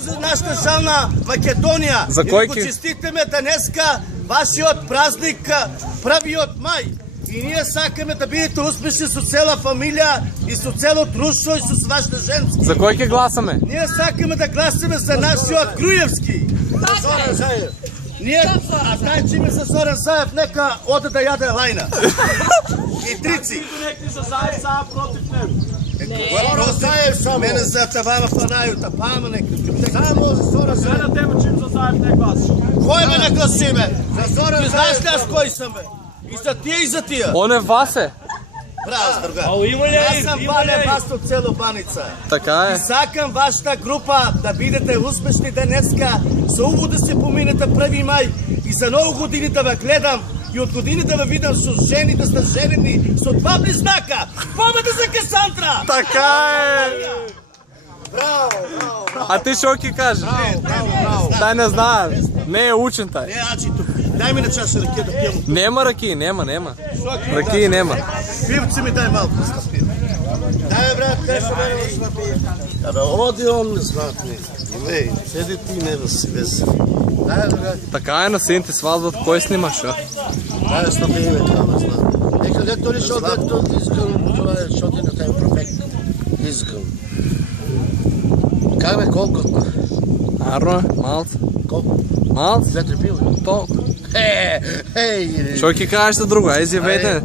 За нашата жална Македония. За и кой го ки? честитаме днеска вашиот празник, правиот мај. И ние сакаме да бидете успешни со цела фамилија и со цело друштво и со вашите женски. За кој ќе гласаме? Ние сакаме да гласаме за нашиот Груевски. Зоран Заев. Ние, а тај чиме за Зоран Заев, нека оде да јаде лајна. И трици. Некои за Заев са против него. Мене за тавама панајута, пама нека. Само за Зоран Заев. Сега тема чим за Заев не гласиш. Кој ме нагласиме? За Зоран Заев. Ти знаеш ли аз кој съм бе? И за тия и за тия. Он е Васе. Браво, друга. Аз съм Ваня Басто цело баница. Така е. И сакам вашата група да бидете успешни денеска. За уво да се поминете први мај. И за много години да ве гледам. И от години да ве видам с жени, да сте женени. Со два близнака. Победа за Касандра! Така е. Браво, браво. А ти шо ќе кажеш? Тај не знае. Не е учен тај. Не, ачи тук. Дай ми на чаша ракия да пием. Нема ракии, нема. Ракии нема. Пивци ми дай малко да спим. Дай, брат, те ще ме да спим. Абе, оди он не знатни. Илей, седи ти не да си веси. Дай, брат. Така е на сините сватбата, кој снимаш, а? Дай, што ми име това, знатни. Нека дето ли шо дето искам, това е шо ти на taj профект. Искам. Как бе, колко? Арно, малт. Колко? Малт? 2-3 пива? Толку. Хей! Шо ќе кажеш за друго? Ај изјавете.